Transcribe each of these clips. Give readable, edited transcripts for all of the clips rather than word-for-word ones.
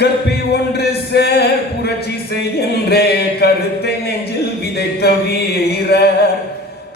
கற்பி ஒன்று சேர் புரட்சி செய்கின்றே கருத்தை நெஞ்சில் விதைத்த வீரர்.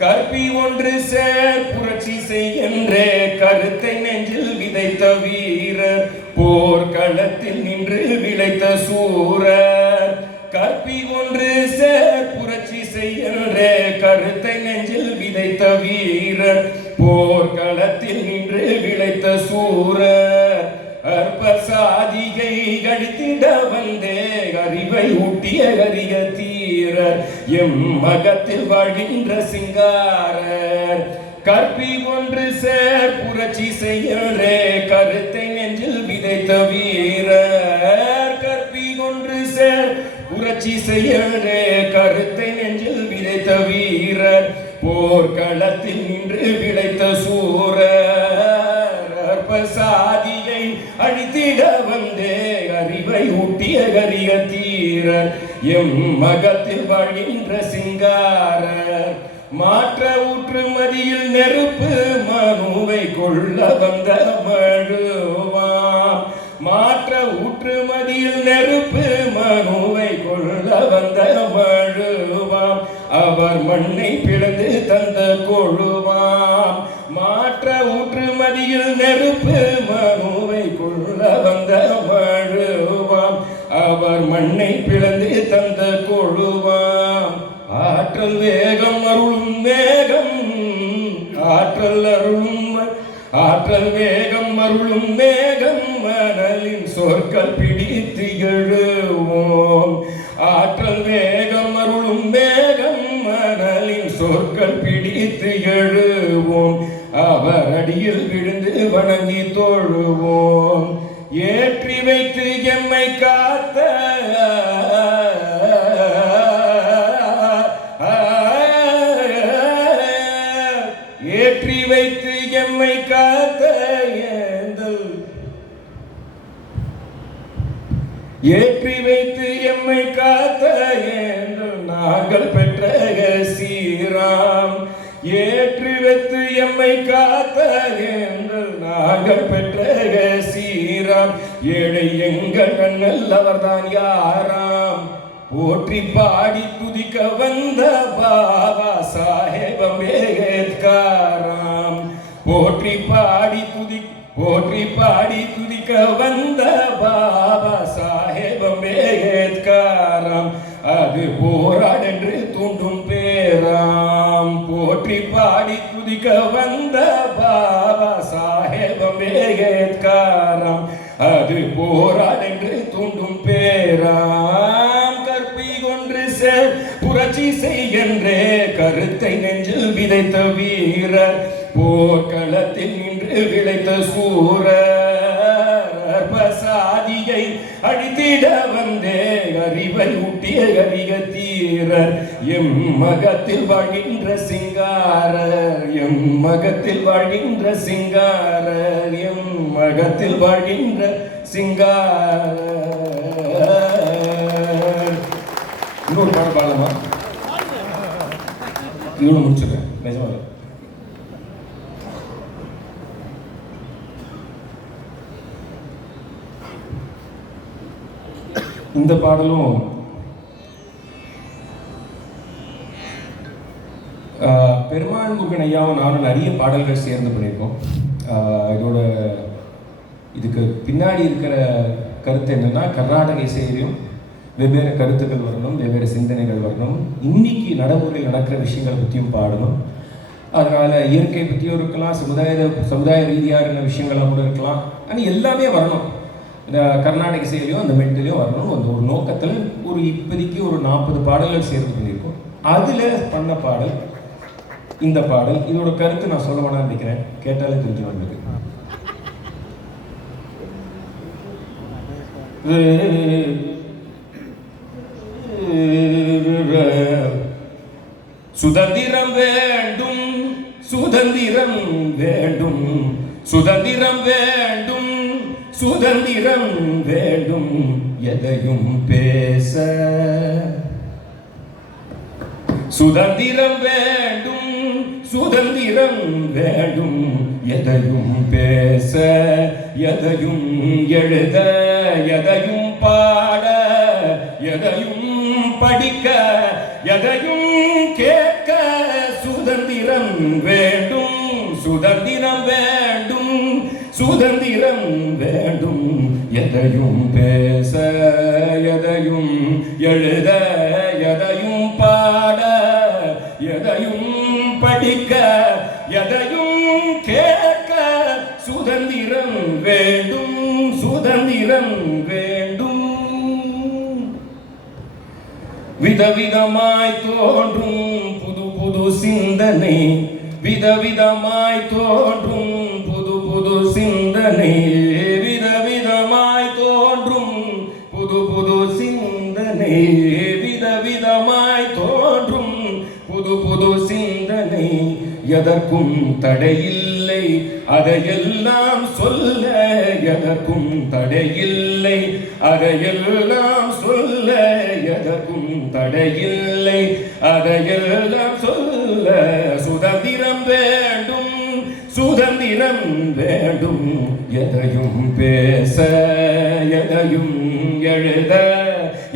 கற்பி ஒன்று சேர் புரட்சி செய்கின்றே கருத்தை நெஞ்சில் விதைத்த வீரர். போர்க்களத்தில் நின்று விளைத்த சூரர். கற்பி ஒன்று சேர் புரட்சி செய்கின்றே கருத்தை நெஞ்சில் விதைத்த வீரர். போர்க்களத்தில் நின்று விளைத்த சூரர். அற்ப சாதிகை கழித்திட வந்தே அறிவை ஊட்டிய அரிய தீரர். எம் மகத்தில் வாழ்கின்ற சிங்காரர். கற்பி ஒன்று சேர் புரட்சி செய்கின்றே கருத்தை நெஞ்சில் விதைத்த வீரர். கற்பி ஒன்று சேர் புரட்சி செய்கின்றே கருத்தை நெஞ்சில் விதைத்த வீரர். போர்க்களத்தில் நின்று விளைத்த சூரர். அற்ப சாதியை அழித்திட வந்தே அறிவை ஊட்டிய அரிய தீரர். எம் மகத்தில் வாழ்கின்ற சிங்காரர். மாற்ற ஊற்றுமதியில் நெருப்பு மனுவை கொள்ள வந்த மழுவாம். மாற்ற ஊற்றுமதியில் நெருப்பு மனுவை கொள்ள வந்த மழுவாம். அவர் மண்ணை பிளந்து தந்த கொழுவாம். மாற்ற ஊற்றுமதியில் நெருப்பு மனுவை கொள்ள வந்த மழுவாம். அவர் மண்ணை பிளந்து தந்த கொழுவாம். ஆற்றல் வேகம் அருளும் வேகம். ஆற்றல் வேகம் அருளும் வேகம். மணலின் சொற்கள் பிடித்து எழுவோம். ஆற்றல் வேகம் அருளும் வேகம். மணலின் சொற்கள் பிடித்து எழுவோம். அவர் அடியில் விழுந்து வணங்கி தொழுவோம். ஏற்றி வைத்து எம்மை காத்த ஏற்றி வைத்து எம்மை காத்த ஏந்தல். ஏற்றி வைத்து எம்மை காத்த ஏந்தல் நாங்கள் பெற்ற சீராம். ஏற்றி வைத்து எம்மை காத்த ஏந்தல் நாங்கள் பெற்ற சீராம். ஏழை எங்கள் கண்ணல் அவர்தான் யாராம். போற்றி பாடி துதிக்க வந்த பாபா சாஹேப் அம்பேத்கராம். போற்றி பாடி துதிக்க வந்த பாபா சாஹேப் அம்பேத்கராம். அது போராடென்று தூண்டும் பேராம். போற்றி பாடி துதிக்க வந்த பாபா சாஹேப் அம்பேத்கராம். அது போராடென்று தூண்டும் பேராம். கற்பி ஒன்று சேர் புரட்சி செய்கின்றே கருத்தை நெஞ்சில் விதைத்த வீரர். போர்க்களத்தில் நின்று விளைத்த சூரர். அற்ப சாதியை அழித்திட வந்தே அறிவை ஊட்டிய அரிய தீரர். எம் மகத்தில் வாழ்கின்ற சிங்காரர். எம் மகத்தில் வாழ்கின்ற சிங்காரர். எம் மகத்தில் வாழ்கின்ற சிங்காரர். இன்னொரு பாடம் பாடலாமா? இதோட முடிச்சுக்கிறேன். நிஜமாக இந்த பாடலும் பெருமாள் முருகன் ஐயாவும் நானும் நிறைய பாடல்கள் சேர்ந்து பண்ணியிருக்கோம். இதுக்கு பின்னாடி இருக்கிற கருத்து என்னன்னா, கர்நாடக இசையிலையும் வெவ்வேறு கருத்துக்கள் வரணும், வெவ்வேறு சிந்தனைகள் வரணும், இன்னைக்கு நடைமுறையில் நடக்கிற விஷயங்களை பற்றியும் பாடணும். அதனால் இயற்கை பற்றியும் இருக்கலாம், சமுதாய ரீதியான விஷயங்கள்லாம் கூட இருக்கலாம். ஆனால் எல்லாமே வரணும். இந்த கர்நாடக இசையிலையும் அந்த மெட்டிலையும் வரணும். அந்த ஒரு நோக்கத்தில் இப்போதைக்கு ஒரு 40 பாடல்கள் சேர்ந்து பண்ணியிருக்கோம். அதில் பண்ண பாடல் இந்த பாடல். இதோட கருத்து நான் சொல்ல வேணாம்னு நினைக்கிறேன், கேட்டாலே தெரிஞ்சு வந்துருக்கு. சுதந்திரம் வேண்டும், சுதந்திரம் வேண்டும், சுதந்திரம் வேண்டும், சுதந்திரம் வேண்டும், எதையும் பேச சுதந்திரம் வேண்டும், சுதந்திரம் சுதந்திரம் வேண்டும். எதையும் பேச, எதையும் எழுத, எதையும் பாட, எதையும் படிக்க, எதையும் கேட்க சுதந்திரம் வேண்டும். சுதந்திரம் வேண்டும், சுதந்திரம் வேண்டும். எதையும் பேச, எதையும் எழுத, எதையும் பாட, எதையும் படிக்க, எதையும் கேட்க சுதந்திரம் வேண்டும். சுதந்திரம் வேண்டும். விதவிதமாய் தோன்றும் புது புது சிந்தனை, விதவிதமாய் தோன்றும் புது புது சிந்தனை, விதவிதமாய் தோன்றும் புது புது சிந்தனை, விதவிதமாய் தோன்றும் புது புது சிந்தனை. எதற்கும் தடையில்லை அதையெல்லாம் சொல்ல, எதற்கும் தடையில்லை அதையெல்லாம் சொல்ல, எதற்கும் தடையில்லை அதையெல்லாம் சொல்ல. சுதந்திரம் வேண்டும், சுதந்திரம் வேண்டும். எதையும் பேச, எதையும் எழுத,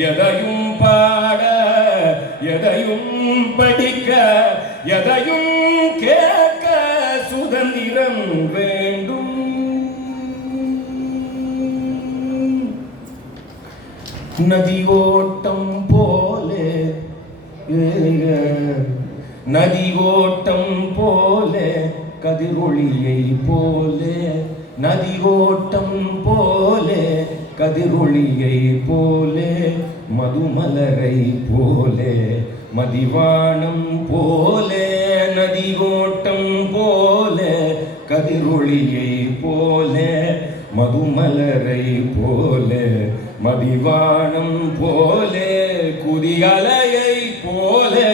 எதையும் பாட, எதையும் படிக்க, எதையும் கேட்க சுதந்திரம் வேண்டும். நதி ஓட்டம் போலே, நதி ஓட்டம் போலே, கதிரொளியை போலே, நதி ஓட்டம் போலே, கதிரொளியை போலே, மதுமலரை போலே, மதிவானம் போலே, நதி ஓட்டம் போலே, கதிரொளியை போலே, மதுமலரை போலே, மதிவானம் போலே, குதியலையை போலே,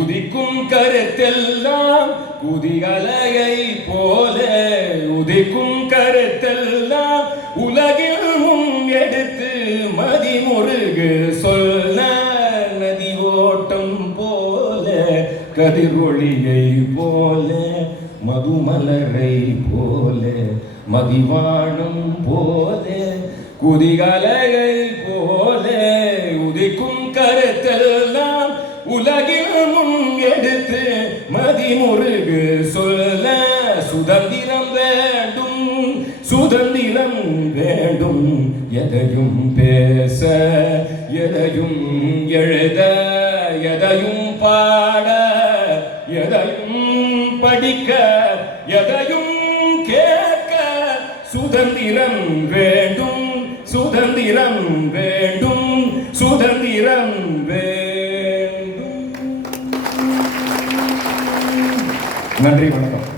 உதிக்கும் கருத்தெல்லாம் குதியலையை போலே, உதிக்கும் கருத்தெல்லாம் உலகில் முன் எடுத்து மதிமுருகு சொல்ல. நதி ஓட்டம் போலே, கதிரொளியை போலே, மதுமலரை போலே, மதிவானம் போலே, குதிகலையை போலே, உதிக்கும் கருத்தெல்லாம் உலகில் முன் எடுத்து மதிமுருகு சொல்ல. சுதந்திரம் வேண்டும், சுதந்திரம் வேண்டும். எதையும் பேச, எதையும் எழுத, எதையும் பாட, எதையும் படிக்க, எதையும் கேட்க சுதந்திரம் வேண்டும். சுதந்திரம் வேண்டும், சுதந்திரம் வேண்டும். நன்றி, வணக்கம்.